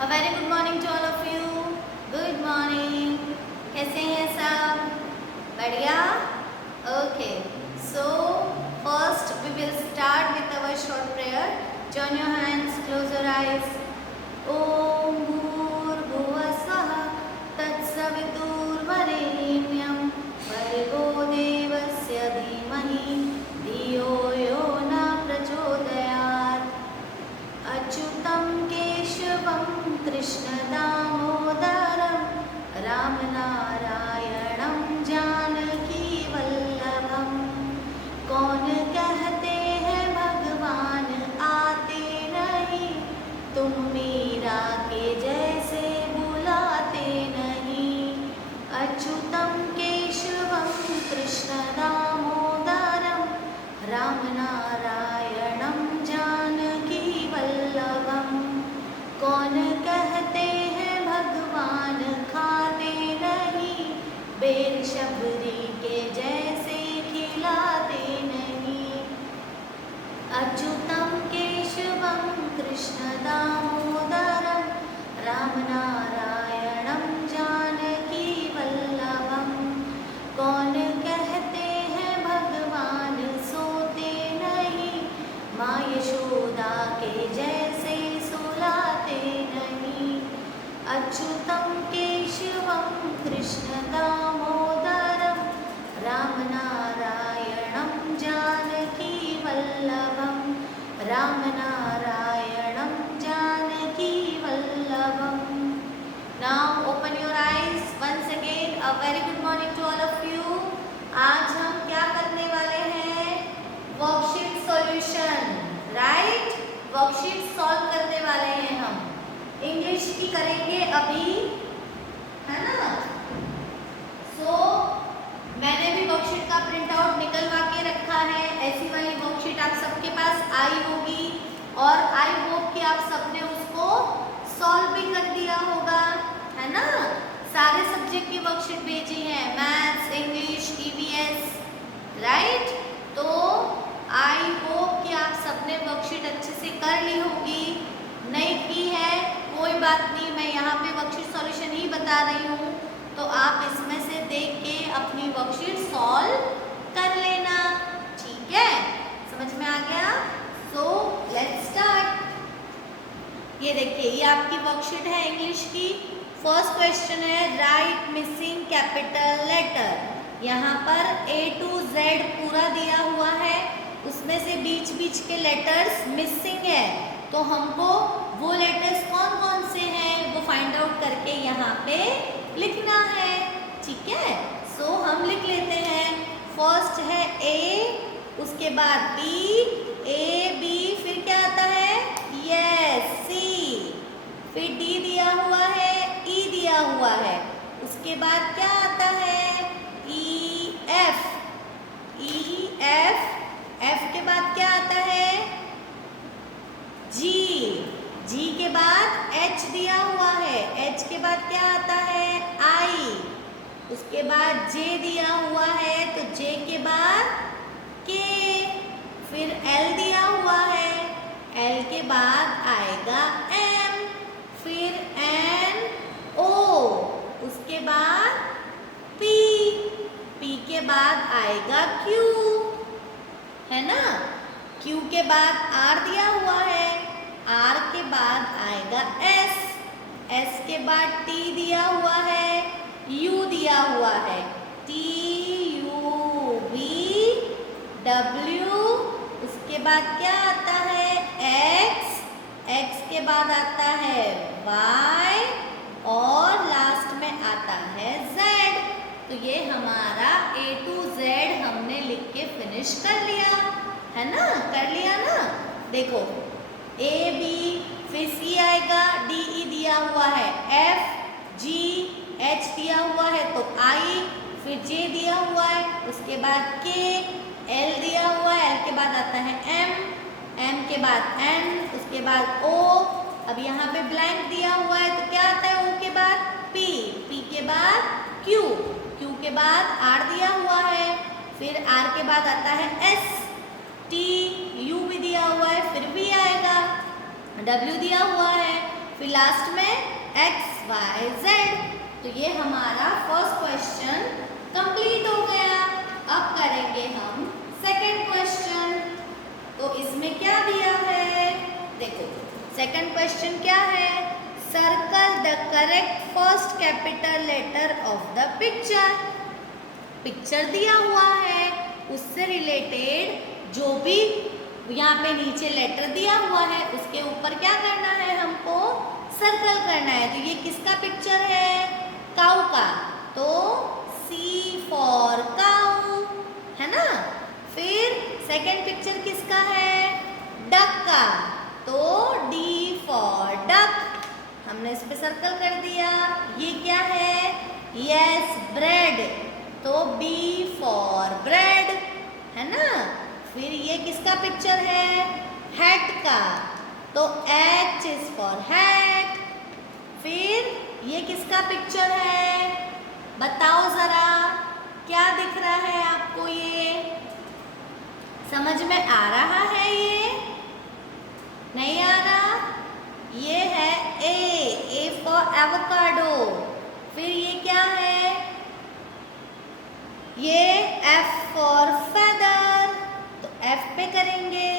A very good morning to all of you. Good morning. कैसे हैं सब? बढ़िया? Okay. So first we will start with our short prayer. Join your hands, close your eyes. Om Bhurbhuvah Swaha Tatsavituर्वरेण्यं भर्गो देवस्य धीमहि धियो यो न प्रचोदयात्. अच्युतं केशवं कृष्णदामोदरं रामनारायणं जानकीवल्लभं. कौन कहते हैं भगवान आते नहीं, तुम मीरा के जैसे बुलाते नहीं. अच्युतं केशवं कृष्णदामोदरं रामनारायणं जानकीवल्लभं. कौन कहते हैं भगवान खाते नहीं, बेर शबरी के जैसे खिलाते नहीं. अच्युतं केशवं कृष्णदामोदरं रामनारायणं जानकीवल्लभं. कौन कहते हैं भगवान सोते नहीं, माँ यशोदा के जैसे सुलाते नहीं. अच्युतं केशवं कृष्णदामोदरं रामनारायणं जानकीवल्लभं. रामनारायणं जानकीवल्लभं. Now open your eyes once again. A very good morning to all of you. आज हम क्या करने वाले हैं? Worksheet solution, right? Worksheet solve करने वाले हैं हम. इंग्लिश की करेंगे अभी, है ना? सो मैंने भी वर्कशीट का प्रिंट आउट निकलवा के रखा है. ऐसी वाली वर्कशीट आप सबके पास आई होगी और आई होप कि आप सबने उसको सॉल्व भी कर दिया होगा, है ना? सारे सब्जेक्ट की वर्कशीट भेजी है, मैथ्स, इंग्लिश, ईवीएस, राइट? तो आई होप कि आप सबने वर्कशीट अच्छे से कर ली होगी. नहीं की है कोई बात नहीं, मैं यहाँ पे वर्कशीट सॉल्यूशन ही बता रही हूँ, तो आप इसमें से देख के अपनी वर्कशीट सॉल्व कर लेना, ठीक है? समझ में आ गया? So let's start. ये देखिए, ये आपकी वर्कशीट है इंग्लिश की. फर्स्ट क्वेश्चन है राइट मिसिंग कैपिटल लेटर. यहाँ पर A to Z पूरा दिया हुआ है, उसमें से बीच बीच के लेटर्स मिसिंग है, तो हमको वो लेटर्स कौन कौन से हैं वो फाइंड आउट करके यहाँ पे लिखना है, ठीक है? सो हम लिख लेते हैं. फर्स्ट है A, उसके बाद B, A B, फिर क्या आता है? यस, C, फिर D दिया हुआ है, E दिया हुआ है, उसके बाद क्या आता है? E F, E F, F के बाद क्या आता है? G, G के बाद H दिया हुआ है, H के बाद क्या आता है? I, उसके बाद J दिया हुआ है, तो J के बाद K, फिर L दिया हुआ है, L के बाद आएगा M, फिर N O, उसके बाद P, P के बाद आएगा Q, है ना? Q के बाद R दिया हुआ है, R के बाद आएगा S, S के बाद T दिया हुआ है, U दिया हुआ है, T U V W, उसके बाद क्या आता है? X, X के बाद आता है Y और लास्ट में आता है Z. तो ये हमारा A to Z हमने लिख के फिनिश कर लिया, है ना? कर लिया ना? देखो A B, फिर C आएगा, D E दिया हुआ है, F G H दिया हुआ है तो I, फिर J दिया हुआ है, उसके बाद K, L दिया हुआ है, L के बाद आता है M, M के बाद N, उसके बाद O. अब यहाँ पे ब्लैंक दिया हुआ है तो क्या आता है? O के बाद P, P के बाद Q, Q के बाद R दिया हुआ है, फिर R के बाद आता है S, T, U भी दिया हुआ है, फिर V आएगा, W दिया हुआ है, फिर लास्ट में XYZ। तो ये हमारा फर्स्ट क्वेश्चन कंप्लीट हो गया। अब करेंगे हम सेकंड क्वेश्चन। तो इसमें क्या दिया है, देखो सेकंड क्वेश्चन क्या है, circle the correct first capital letter of the picture. Picture दिया हुआ है, उससे रिलेटेड जो भी यहाँ पे नीचे लेटर दिया हुआ है उसके ऊपर क्या करना है, हमको सर्कल करना है। तो ये किसका पिक्चर है, काऊ का, तो C फॉर काऊ है ना। फिर सेकंड पिक्चर किसका है, डक का, तो D फॉर डक, हमने इस पे सर्कल कर दिया। ये क्या है, यस ब्रेड, तो B फॉर ब्रेड है ना। फिर ये किसका पिक्चर है, हैट का, तो H इज फॉर हैट। फिर ये किसका पिक्चर है, बताओ जरा क्या दिख रहा है आपको, ये समझ में आ रहा है, ये नहीं आ रहा, ये है A फॉर एवोकाडो। फिर ये क्या है, ये F फॉर फेदर, तो F पे करेंगे।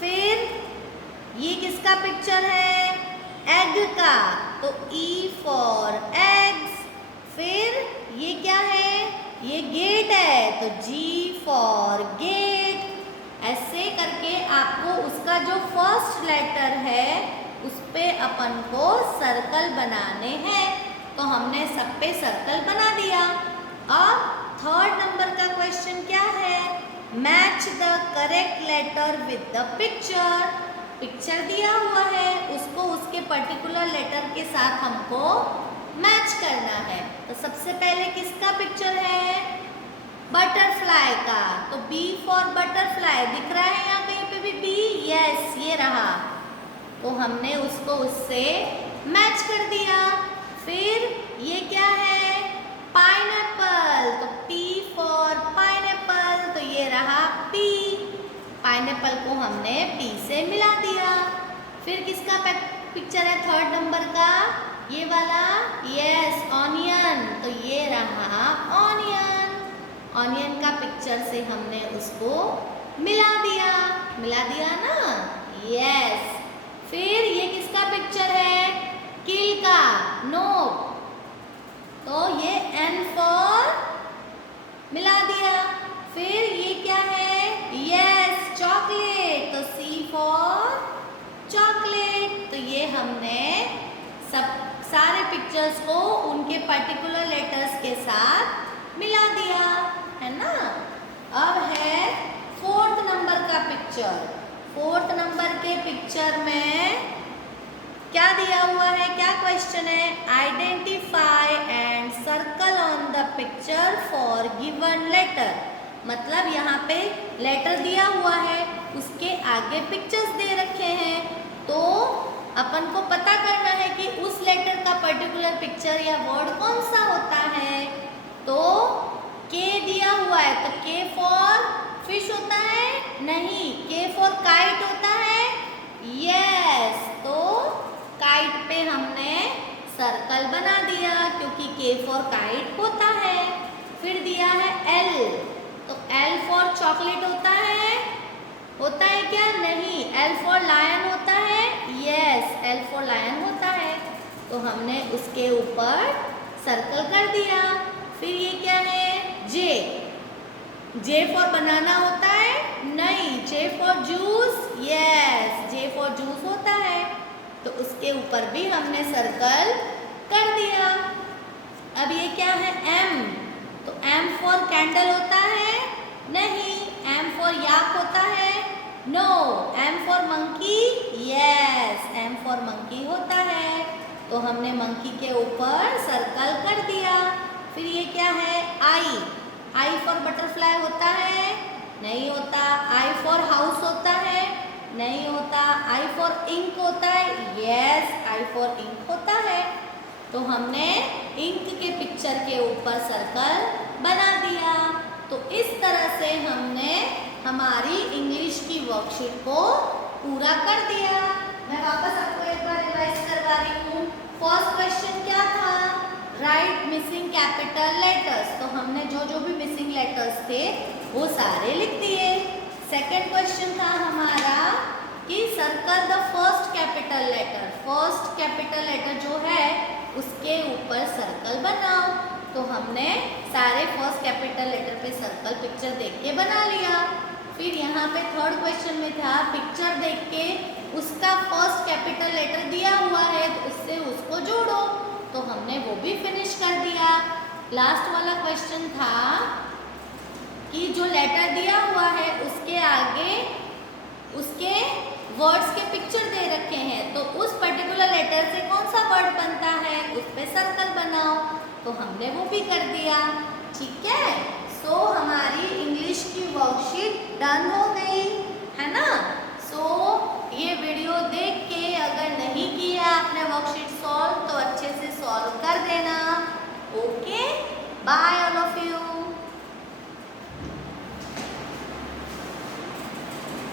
फिर ये किसका पिक्चर है, एग का, तो E फॉर एग्स। फिर ये क्या है, ये गेट है, तो G फॉर गेट। ऐसे करके आपको उसका जो फर्स्ट लेटर है उस पे अपन को सर्कल बनाने हैं। तो हमने सब पे सर्कल बना दिया। अब थर्ड नंबर का क्वेश्चन क्या है, match the correct letter with the picture. Picture दिया हुआ है, उसको उसके पर्टिकुलर लेटर के साथ हमको मैच करना है। तो सबसे पहले किसका पिक्चर है, बटरफ्लाई का, तो B फॉर बटरफ्लाई दिख रहा है यहाँ कहीं पे भी B, यस ये रहा, तो हमने उसको उससे मैच कर दिया। फिर ये क्या है, पाइनएप्पल, तो P फॉर पाइनएप्पल, तो ये रहा P, पाइनएप्पल को हमने P से मिला दिया। फिर किसका पिक्चर है थर्ड नंबर का, ये वाला, यस ऑनियन, तो ये रहा ऑनियन, ऑनियन का पिक्चर से हमने उसको मिला दिया ना, यस। फिर ये किसका पिक्चर है, किल का, नो, तो ये N फॉर मिला दिया। फिर ये क्या है, यस चॉकलेट, तो C फॉर चॉकलेट। तो ये हमने सब सारे पिक्चर्स को उनके पर्टिकुलर लेटर्स के साथ मिला दिया है ना। अब है फोर्थ नंबर का पिक्चर। फोर्थ नंबर के पिक्चर में क्या दिया हुआ है, क्या क्वेश्चन है, identify and circle on the picture for given letter. मतलब यहाँ पे लेटर दिया हुआ है, उसके आगे पिक्चर्स दे रखे हैं, तो अपन को पता करना है कि उस लेटर का पर्टिकुलर पिक्चर या वर्ड कौन सा होता है। तो K दिया हुआ है, तो K फॉर फिश होता है, नहीं, K फॉर काइट होता है, यस, तो काइट पे हमने सर्कल बना दिया क्योंकि K फॉर काइट होता है। फिर दिया है L, तो L फॉर चॉकलेट होता है क्या, नहीं, L फॉर लायन होता है, यस, L फॉर लायन होता है, तो हमने उसके ऊपर सर्कल कर दिया। फिर ये क्या है, J फॉर बनाना होता है, नहीं, J for juice, yes, J for juice होता है, तो उसके ऊपर भी हमने सर्कल कर दिया। अब ये क्या है, M, तो M फॉर कैंडल होता है, नहीं, M फॉर याक होता है, no, M for monkey, yes, M for monkey होता है, तो हमने मंकी के ऊपर सर्कल कर दिया। फिर ये क्या है, I फॉर बटरफ्लाई होता है, नहीं होता, I फॉर हाउस होता है, नहीं होता, I फॉर इंक होता है, यस, I फॉर इंक होता है, तो हमने इंक के पिक्चर के ऊपर सर्कल बना दिया। तो इस तरह से हमने हमारी इंग्लिश की वर्कशीट को पूरा कर दिया। मैं वापस आपको एक बार रिवाइज करवा रही फर्स्ट क्वेश्चन क्या था? Right missing capital letters. तो हमने जो जो भी मिसिंग लेटर्स थे वो सारे लिख दिए। सेकेंड क्वेश्चन था हमारा कि circle the first capital letter. First capital letter जो है उसके ऊपर सर्कल बनाओ। तो हमने सारे फर्स्ट कैपिटल लेटर पे सर्कल पिक्चर देख के बना लिया। फिर यहाँ पे थर्ड क्वेश्चन में था पिक्चर देख के उसका फर्स्ट कैपिटल लेटर दिया हुआ है तो उससे उसको जोड़ो। तो हमने वो भी फिनिश कर दिया। लास्ट वाला क्वेश्चन था कि जो लेटर दिया हुआ है उसके आगे उसके वर्ड्स के पिक्चर दे रखे हैं तो उस पर्टिकुलर लेटर से कौन सा वर्ड बनता है उस पे सर्कल बनाओ। तो हमने वो भी कर दिया। ठीक है, सो हमारी इंग्लिश की वर्कशीट डन हो गई है ना। सो ये